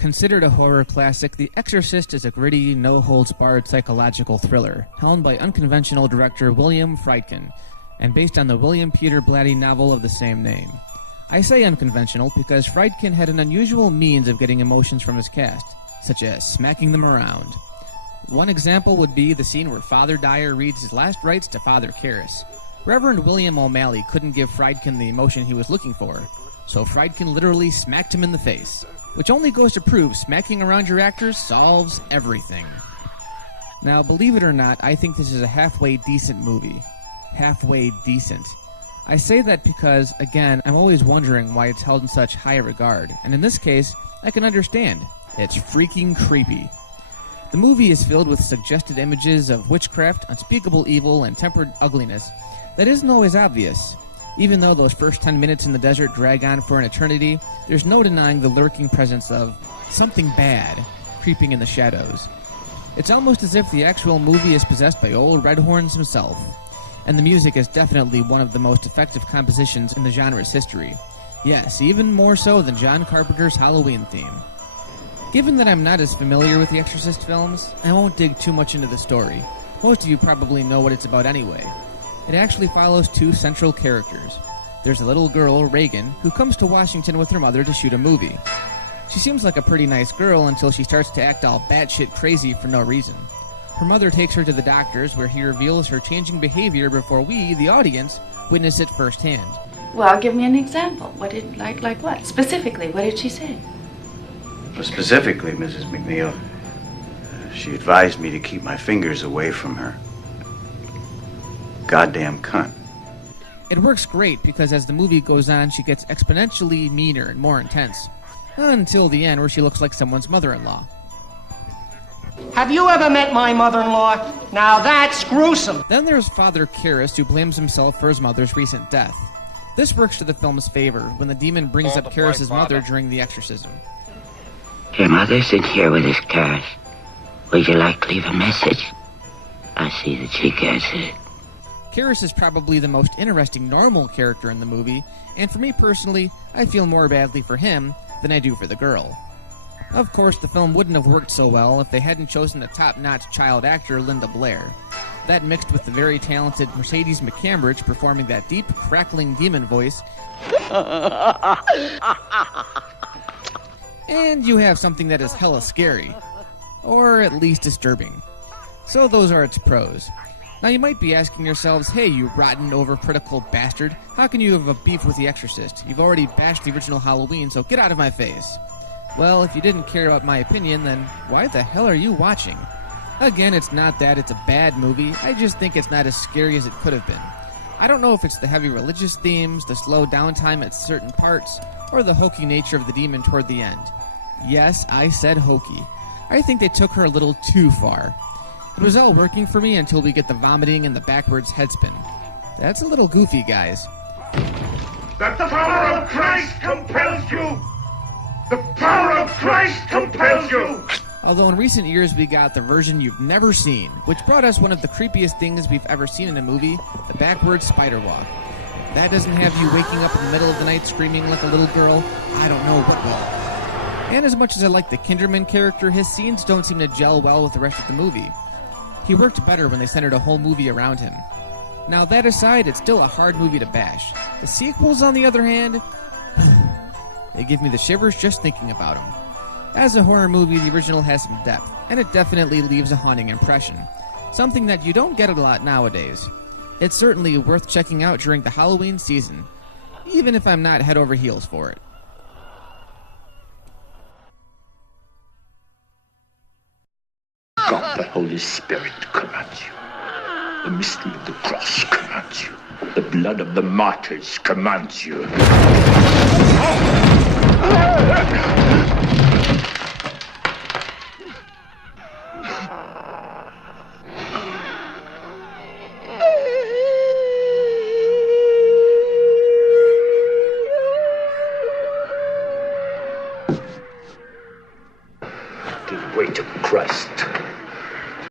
Considered a horror classic, The Exorcist is a gritty, no-holds-barred psychological thriller, helmed by unconventional director William Friedkin, and based on the William Peter Blatty novel of the same name. I say unconventional because Friedkin had an unusual means of getting emotions from his cast, such as smacking them around. One example would be the scene where Father Dyer reads his last rites to Father Karras. Reverend William O'Malley couldn't give Friedkin the emotion he was looking for, so Friedkin literally smacked him in the face, which only goes to prove smacking around your actors solves everything. Now, believe it or not, I think this is a halfway decent movie. Halfway decent. I say that because, again, I'm always wondering why it's held in such high regard, and in this case, I can understand. It's freaking creepy. The movie is filled with suggested images of witchcraft, unspeakable evil, and tempered ugliness that isn't always obvious. Even though those first 10 minutes in the desert drag on for an eternity, there's no denying the lurking presence of something bad creeping in the shadows. It's almost as if the actual movie is possessed by old Red Horns himself, and the music is definitely one of the most effective compositions in the genre's history. Yes, even more so than John Carpenter's Halloween theme. Given that I'm not as familiar with the Exorcist films, I won't dig too much into the story. Most of you probably know what it's about anyway. It actually follows two central characters. There's a little girl, Reagan, who comes to Washington with her mother to shoot a movie. She seems like a pretty nice girl until she starts to act all batshit crazy for no reason. Her mother takes her to the doctor's where he reveals her changing behavior before we, the audience, witness it firsthand. Well, give me an example. What did, like what? Specifically, what did she say? Well, specifically, Mrs. McNeil, she advised me to keep my fingers away from her. Goddamn cunt. It works great because as the movie goes on, she gets exponentially meaner and more intense. Until the end where she looks like someone's mother-in-law. Have you ever met my mother-in-law? Now that's gruesome. Then there's Father Karras, who blames himself for his mother's recent death. This works to the film's favor when the demon brings up Karras' mother during the exorcism. Your mother's in here with us, Karras. Would you like to leave a message? I see that she gets it. Karras is probably the most interesting normal character in the movie, and for me personally, I feel more badly for him than I do for the girl. Of course, the film wouldn't have worked so well if they hadn't chosen a top-notch child actor, Linda Blair. That mixed with the very talented Mercedes McCambridge performing that deep, crackling demon voice, and you have something that is hella scary, or at least disturbing. So those are its pros. Now you might be asking yourselves, hey, you rotten, overcritical bastard, how can you have a beef with The Exorcist? You've already bashed the original Halloween, so get out of my face. Well, if you didn't care about my opinion, then why the hell are you watching? Again, it's not that it's a bad movie, I just think it's not as scary as it could have been. I don't know if it's the heavy religious themes, the slow downtime at certain parts, or the hokey nature of the demon toward the end. Yes, I said hokey. I think they took her a little too far. It was all working for me until we get the vomiting and the backwards headspin. That's a little goofy, guys. That the power of Christ compels you! The power of Christ compels you! Although in recent years we got the version you've never seen, which brought us one of the creepiest things we've ever seen in a movie, the backwards spider walk. If that doesn't have you waking up in the middle of the night screaming like a little girl, I don't know what will. And as much as I like the Kinderman character, his scenes don't seem to gel well with the rest of the movie. He worked better when they centered a whole movie around him. Now that aside, it's still a hard movie to bash. The sequels, on the other hand, they give me the shivers just thinking about them. As a horror movie, the original has some depth, and it definitely leaves a haunting impression. Something that you don't get a lot nowadays. It's certainly worth checking out during the Halloween season, even if I'm not head over heels for it. God, the Holy Spirit commands you. The mystery of the cross commands you. The blood of the martyrs commands you.